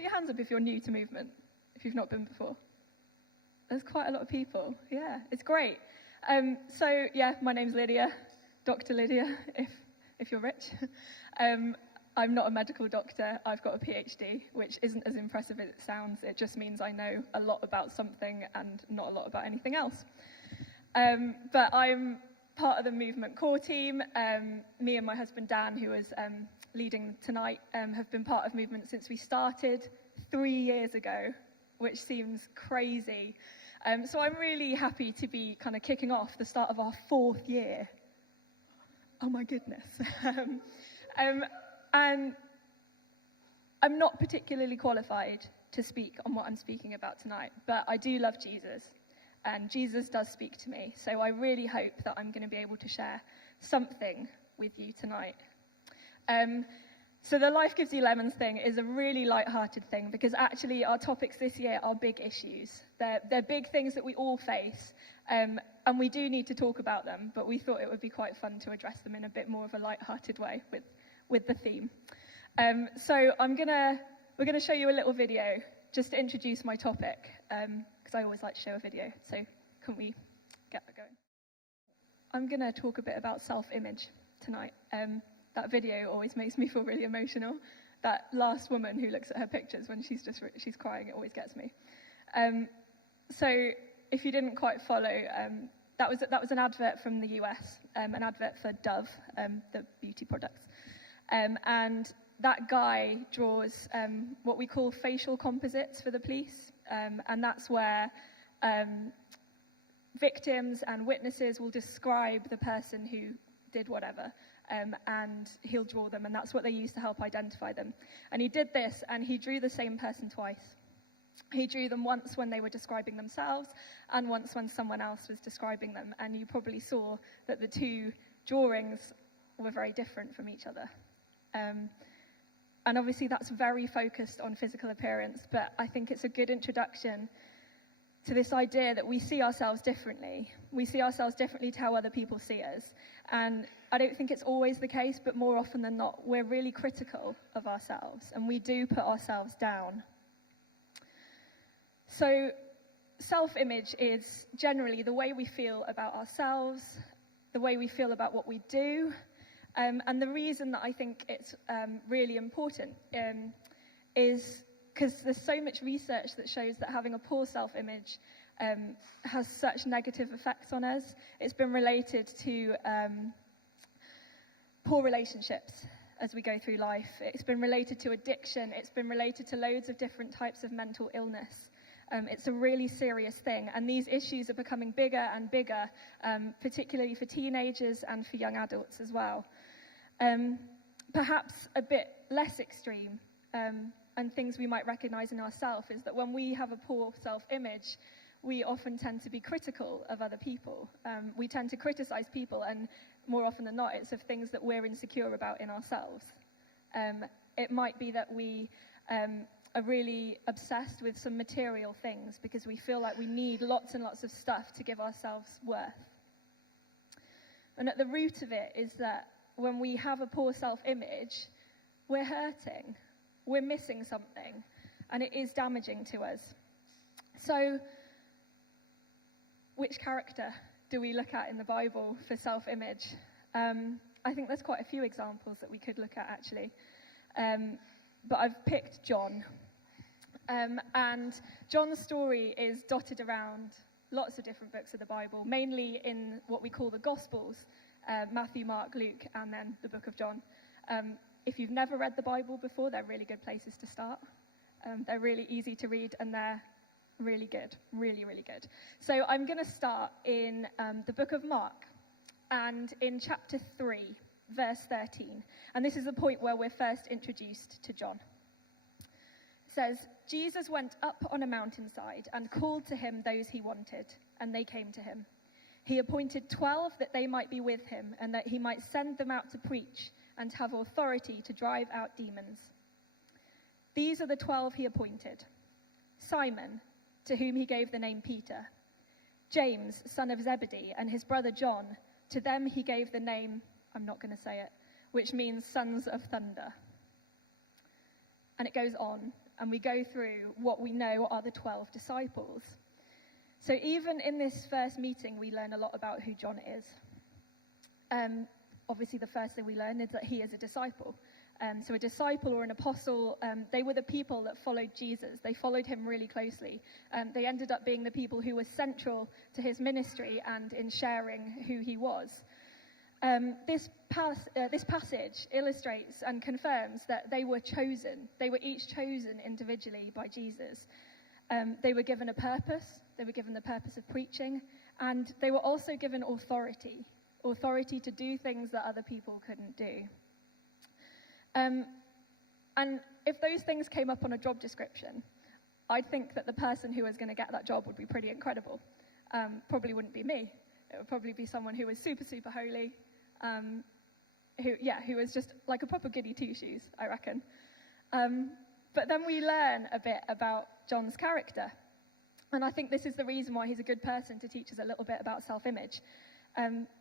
Put your hands up if you're new to movement, if you've not been before. There's quite a lot of people. Yeah, it's great. So yeah, my name's Lydia, Dr. Lydia, if you're rich. I'm not a medical doctor. I've got a PhD, which isn't as impressive as it sounds. It just means I know a lot about something and not a lot about anything else. But I'm part of the movement core team. Me and my husband Dan, who is leading tonight, have been part of movement since we started 3 years ago, which seems crazy. So I'm really happy to be kind of kicking off the start of our 4th year. Oh my goodness. And I'm not particularly qualified to speak on what I'm speaking about tonight, but I do love Jesus, and Jesus does speak to me. So I really hope that I'm going to be able to share something with you tonight. So the Life Gives You Lemons thing is a really light-hearted thing, because actually our topics this year are big issues. They're big things that we all face, and we do need to talk about them, but we thought it would be quite fun to address them in a bit more of a light-hearted way with the theme. So we're gonna show you a little video just to introduce my topic, because I always like to show a video. So can we get that going? I'm gonna talk a bit about self-image tonight. That video always makes me feel really emotional. That last woman who looks at her pictures when she's crying, it always gets me. So if you didn't quite follow, that was an advert from the US, an advert for Dove, the beauty products. And that guy draws what we call facial composites for the police, and that's where victims and witnesses will describe the person who did whatever, and he'll draw them, and that's what they use to help identify them. And he did this, and he drew the same person twice. He drew them once when they were describing themselves, and once when someone else was describing them, and you probably saw that the two drawings were very different from each other. And obviously that's very focused on physical appearance, but I think it's a good introduction to this idea that we see ourselves differently. We see ourselves differently to how other people see us. And I don't think it's always the case, but more often than not, we're really critical of ourselves, and we do put ourselves down. So self-image is generally the way we feel about ourselves, the way we feel about what we do. And the reason that I think it's really important is because there's so much research that shows that having a poor self-image has such negative effects on us. It's been related to poor relationships as we go through life. It's been related to addiction. It's been related to loads of different types of mental illness. It's a really serious thing, and these issues are becoming bigger and bigger, particularly for teenagers and for young adults as well. Perhaps a bit less extreme, and things we might recognize in ourselves, is that when we have a poor self-image, we often tend to be critical of other people. We tend to criticize people, and more often than not, it's of things that we're insecure about in ourselves. It might be that we are really obsessed with some material things because we feel like we need lots and lots of stuff to give ourselves worth. And at the root of it is that when we have a poor self-image, we're hurting, we're missing something, and it is damaging to us. So, which character do we look at in the Bible for self-image? I think there's quite a few examples that we could look at, actually. But I've picked John. And John's story is dotted around lots of different books of the Bible, mainly in what we call the Gospels, Matthew, Mark, Luke, and then the book of John. If you've never read the Bible before, they're really good places to start. They're really easy to read, and they're really good, really, really good. So I'm going to start in the book of Mark, and in chapter 3, verse 13. And this is the point where we're first introduced to John. It says, Jesus went up on a mountainside and called to him those he wanted, and they came to him. He appointed 12 that they might be with him, and that he might send them out to preach and have authority to drive out demons. These are the 12 he appointed: Simon, to whom he gave the name Peter; James, son of Zebedee, and his brother John. To them he gave the name, I'm not going to say it, which means sons of thunder. And it goes on. and we go through what we know are the 12 disciples. So even in this first meeting, we learn a lot about who John is. Obviously, the first thing we learn is that he is a disciple. So a disciple or an apostle, they were the people that followed Jesus. They followed him really closely. They ended up being the people who were central to his ministry and in sharing who he was. This passage illustrates and confirms that they were chosen. They were each chosen individually by Jesus. They were given a purpose. They were given the purpose of preaching. And they were also given authority to do things that other people couldn't do. And if those things came up on a job description, I'd think that the person who was going to get that job would be pretty incredible. Probably wouldn't be me. It would probably be someone who was super, super holy, who was just like a proper goody two-shoes, I reckon. But then we learn a bit about John's character. And I think this is the reason why he's a good person to teach us a little bit about self-image.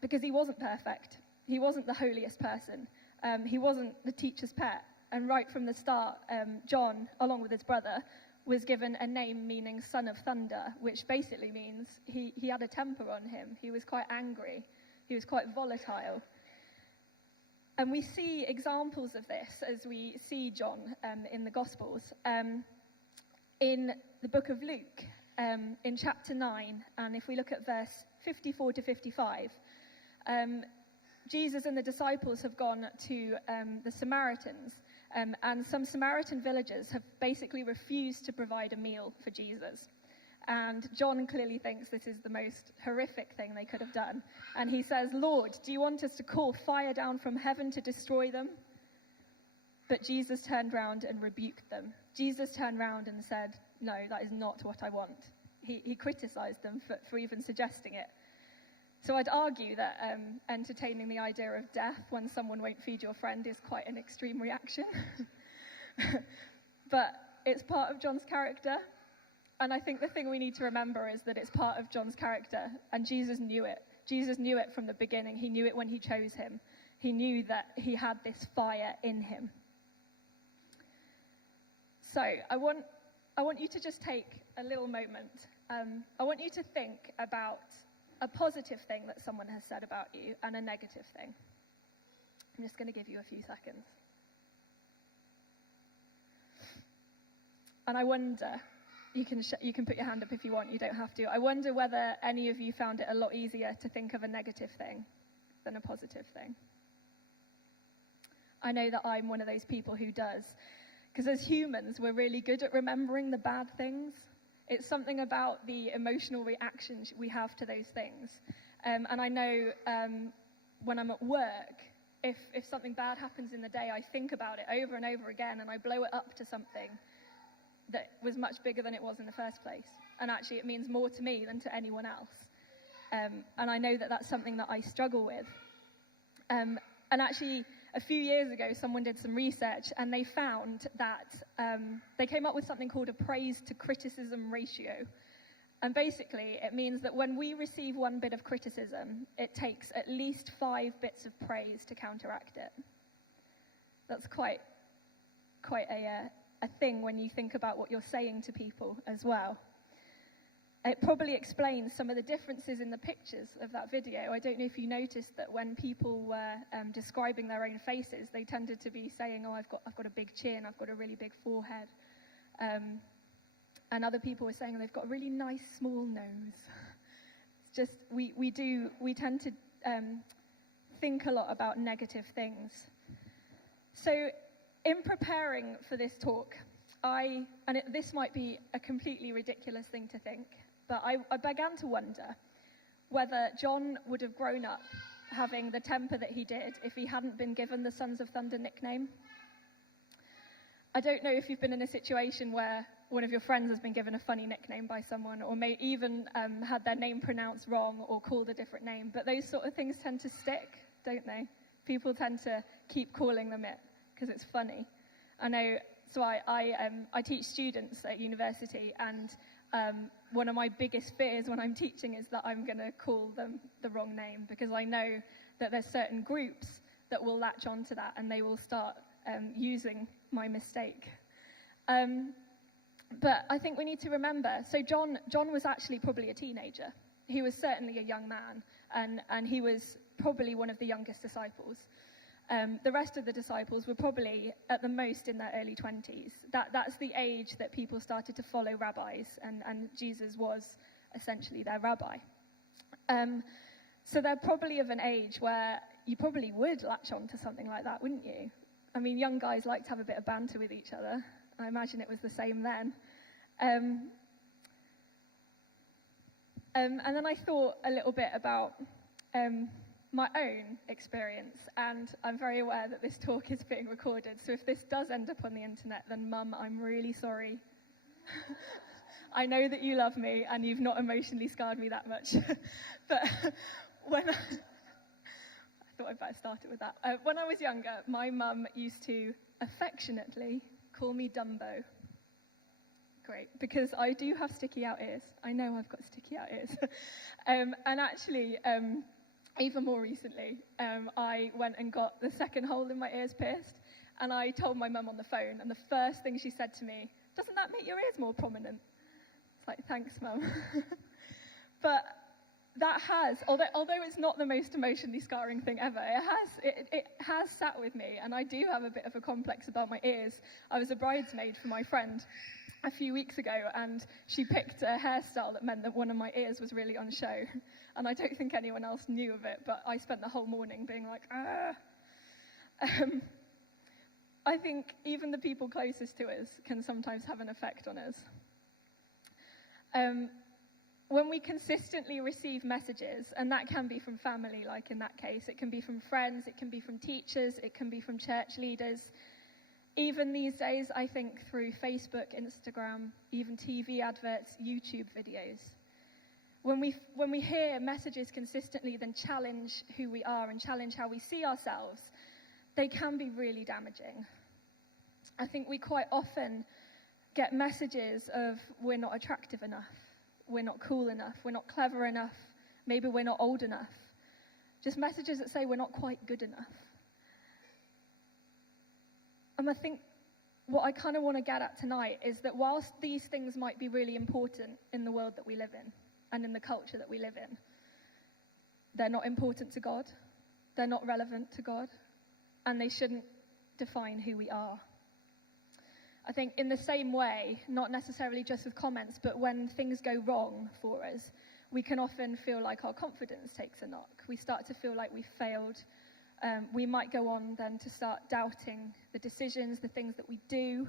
Because he wasn't perfect. He wasn't the holiest person. He wasn't the teacher's pet. And right from the start, John, along with his brother, was given a name meaning son of thunder, which basically means he had a temper on him. He was quite angry. He was quite volatile. And we see examples of this as we see John in the Gospels. In the book of Luke, in chapter 9, and if we look at verse 54 to 55, Jesus and the disciples have gone to the Samaritans, and some Samaritan villagers have basically refused to provide a meal for Jesus. And John clearly thinks this is the most horrific thing they could have done. And he says, "Lord, do you want us to call fire down from heaven to destroy them?" But Jesus turned round and rebuked them. Jesus turned round and said, "No, that is not what I want." He criticized them for even suggesting it. So I'd argue that entertaining the idea of death when someone won't feed your friend is quite an extreme reaction. But it's part of John's character. And I think the thing we need to remember is that it's part of John's character. And Jesus knew it. Jesus knew it from the beginning. He knew it when he chose him. He knew that he had this fire in him. So I want you to just take a little moment. I want you to think about a positive thing that someone has said about you and a negative thing. I'm just going to give you a few seconds. And I wonder, you can put your hand up if you want, you don't have to. I wonder whether any of you found it a lot easier to think of a negative thing than a positive thing. I know that I'm one of those people who does. Because as humans, we're really good at remembering the bad things. It's something about the emotional reactions we have to those things. And I know when I'm at work, if something bad happens in the day, I think about it over and over again, and I blow it up to something that was much bigger than it was in the first place. And actually, it means more to me than to anyone else. And I know that that's something that I struggle with. And actually, a few years ago, someone did some research, and they found that they came up with something called a praise to criticism ratio. And basically, it means that when we receive one bit of criticism, it takes at least 5 bits of praise to counteract it. That's quite a thing when you think about what you're saying to people as well. It probably explains some of the differences in the pictures of that video. I don't know if you noticed that when people were describing their own faces, they tended to be saying, "Oh, I've got a big chin, I've got a really big forehead," and other people were saying they've got a really nice small nose. It's just we tend to think a lot about negative things. So, in preparing for this talk, this might be a completely ridiculous thing to think, but I began to wonder whether John would have grown up having the temper that he did if he hadn't been given the Sons of Thunder nickname. I don't know if you've been in a situation where one of your friends has been given a funny nickname by someone, or may even had their name pronounced wrong or called a different name, but those sort of things tend to stick, don't they? People tend to keep calling them it because it's funny. I know. So I teach students at university, and one of my biggest fears when I'm teaching is that I'm going to call them the wrong name, because I know that there's certain groups that will latch onto that and they will start using my mistake. But I think we need to remember, so John was actually probably a teenager. He was certainly a young man, and he was probably one of the youngest disciples. The rest of the disciples were probably at the most in their early 20s. That's the age that people started to follow rabbis, and Jesus was essentially their rabbi. So they're probably of an age where you probably would latch on to something like that, wouldn't you? I mean, young guys like to have a bit of banter with each other. I imagine it was the same then. And then I thought a little bit about my own experience, and I'm very aware that this talk is being recorded, so if this does end up on the internet, then Mum, I'm really sorry. I know that you love me, and you've not emotionally scarred me that much. But when I thought I'd better start it with that. When I was younger, my mum used to affectionately call me Dumbo. Great, because I do have sticky out ears. I know I've got sticky out ears. And actually, even more recently, I went and got the second hole in my ears pierced, and I told my mum on the phone, and the first thing she said to me, "Doesn't that make your ears more prominent?" It's like, thanks, Mum. But that has, although it's not the most emotionally scarring thing ever, it has sat with me, and I do have a bit of a complex about my ears. I was a bridesmaid for my friend a few weeks ago, and she picked a hairstyle that meant that one of my ears was really on show, and I don't think anyone else knew of it, but I spent the whole morning being like, I think even the people closest to us can sometimes have an effect on us. When we consistently receive messages, and that can be from family, like in that case, it can be from friends, it can be from teachers, it can be from church leaders. Even these days, I think through Facebook, Instagram, even TV adverts, YouTube videos. When we hear messages consistently then challenge who we are and challenge how we see ourselves, they can be really damaging. I think we quite often get messages of we're not attractive enough, we're not cool enough, we're not clever enough, maybe we're not old enough. Just messages that say we're not quite good enough. And I think what I kind of want to get at tonight is that whilst these things might be really important in the world that we live in and in the culture that we live in, they're not important to God, they're not relevant to God, and they shouldn't define who we are. I think in the same way, not necessarily just with comments, but when things go wrong for us, we can often feel like our confidence takes a knock. We start to feel like we've failed. We might go on then to start doubting the decisions, the things that we do.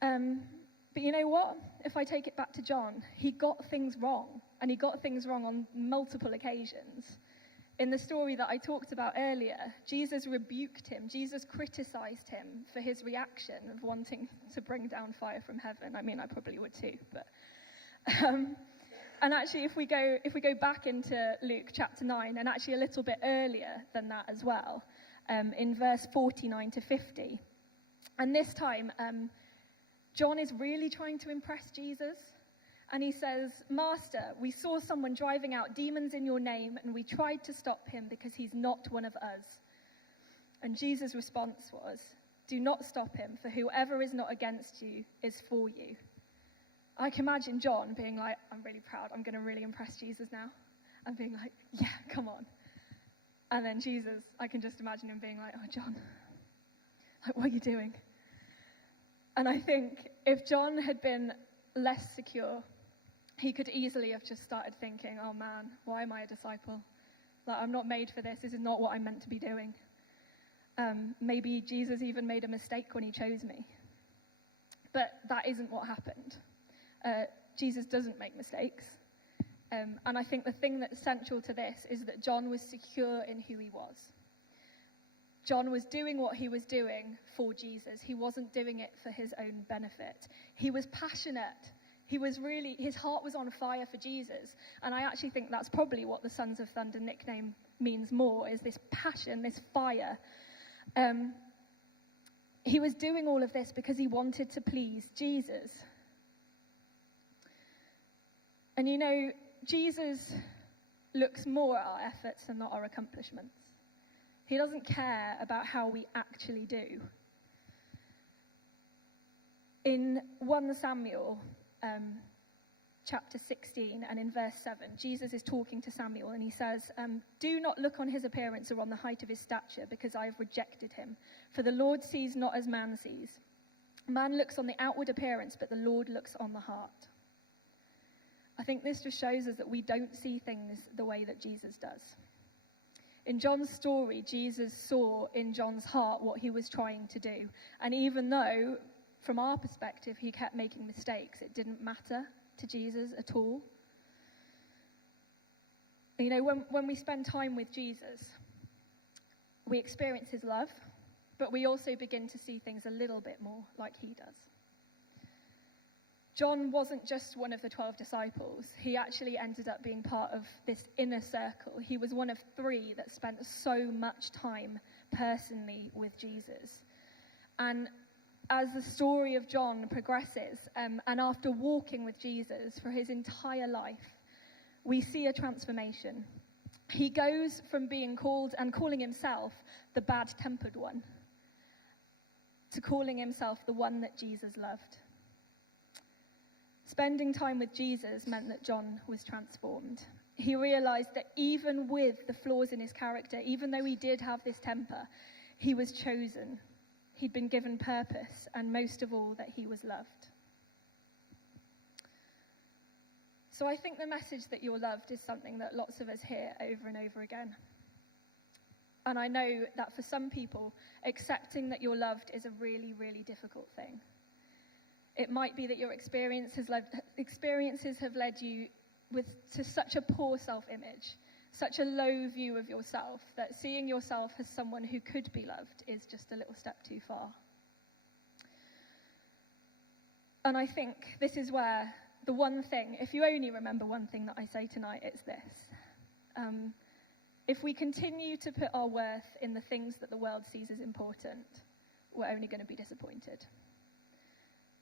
But you know what? If I take it back to John, he got things wrong, and he got things wrong on multiple occasions. In the story that I talked about earlier, Jesus rebuked him. Jesus criticized him for his reaction of wanting to bring down fire from heaven. I mean, I probably would too, but... And actually, if we go back into Luke chapter 9, and actually a little bit earlier than that as well, in verse 49 to 50, and this time, John is really trying to impress Jesus, and he says, "Master, we saw someone driving out demons in your name, and we tried to stop him because he's not one of us." And Jesus' response was, "Do not stop him, for whoever is not against you is for you." I can imagine John being like, "I'm really proud, I'm going to really impress Jesus now." And being like, "Yeah, come on." And then Jesus, I can just imagine him being like, "Oh, John, like, what are you doing?" And I think if John had been less secure, he could easily have just started thinking, "Oh man, why am I a disciple? Like, I'm not made for this. This is not what I'm meant to be doing." Maybe Jesus even made a mistake when he chose me. But that isn't what happened. Jesus doesn't make mistakes. And I think the thing that's central to this is that John was secure in who he was. John was doing what he was doing for Jesus. He wasn't doing it for his own benefit. He was passionate. His heart was on fire for Jesus. And I actually think that's probably what the Sons of Thunder nickname means more, is this passion, this fire. He was doing all of this because he wanted to please Jesus. And you know, Jesus looks more at our efforts and not our accomplishments. He doesn't care about how we actually do. In 1 Samuel chapter 16 and in verse 7, Jesus is talking to Samuel and he says, "Do not look on his appearance or on the height of his stature, because I have rejected him. For the Lord sees not as man sees. Man looks on the outward appearance, but the Lord looks on the heart." I think this just shows us that we don't see things the way that Jesus does. In John's story, Jesus saw in John's heart what he was trying to do. And even though, from our perspective, he kept making mistakes, it didn't matter to Jesus at all. You know, when we spend time with Jesus, we experience his love, but we also begin to see things a little bit more like he does. John wasn't just one of the 12 disciples. He actually ended up being part of this inner circle. He was one of 3 that spent so much time personally with Jesus. And as the story of John progresses, and after walking with Jesus for his entire life, we see a transformation. He goes from being called and calling himself the bad-tempered one to calling himself the one that Jesus loved. Spending time with Jesus meant that John was transformed. He realized that even with the flaws in his character, even though he did have this temper, he was chosen. He'd been given purpose, and most of all, that he was loved. So I think the message that you're loved is something that lots of us hear over and over again. And I know that for some people, accepting that you're loved is a really, really difficult thing. It might be that your experiences have led you to such a poor self-image, such a low view of yourself, that seeing yourself as someone who could be loved is just a little step too far. And I think this is where the one thing, if you only remember one thing that I say tonight, it's this. If we continue to put our worth in the things that the world sees as important, we're only going to be disappointed.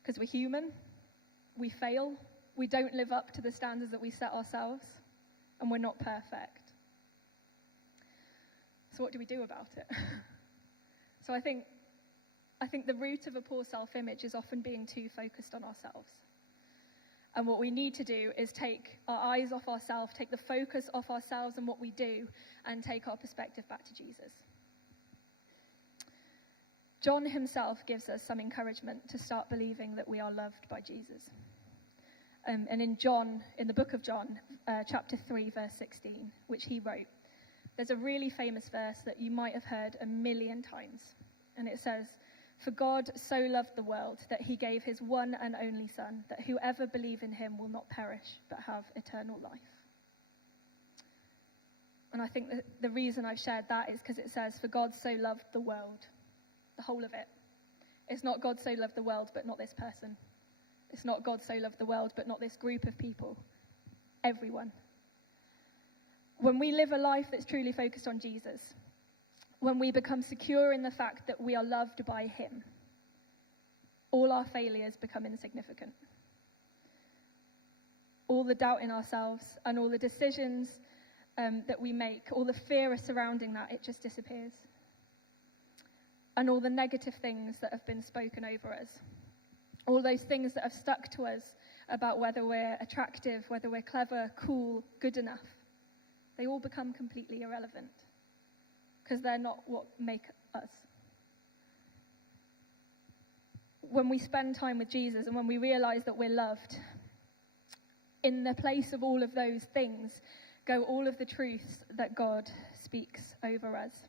Because we're human, we fail, we don't live up to the standards that we set ourselves, and we're not perfect. So what do we do about it? So I think the root of a poor self-image is often being too focused on ourselves. And what we need to do is take our eyes off ourselves, take the focus off ourselves and what we do, and take our perspective back to Jesus. John himself gives us some encouragement to start believing that we are loved by Jesus. And in the book of John, chapter 3, verse 16, which he wrote, there's a really famous verse that you might have heard 1,000,000 times. And it says, "For God so loved the world that he gave his one and only Son, that whoever believes in him will not perish, but have eternal life." And I think that the reason I've shared that is because it says, "For God so loved the world," the whole of it. It's not God so loved the world, but not this person. It's not God so loved the world, but not this group of people. Everyone. When we live a life that's truly focused on Jesus, when we become secure in the fact that we are loved by him, all our failures become insignificant. All the doubt in ourselves and all the decisions that we make, all the fear surrounding that, it just disappears. And all the negative things that have been spoken over us, all those things that have stuck to us about whether we're attractive, whether we're clever, cool, good enough, they all become completely irrelevant because they're not what make us. When we spend time with Jesus and when we realize that we're loved, in the place of all of those things go all of the truths that God speaks over us.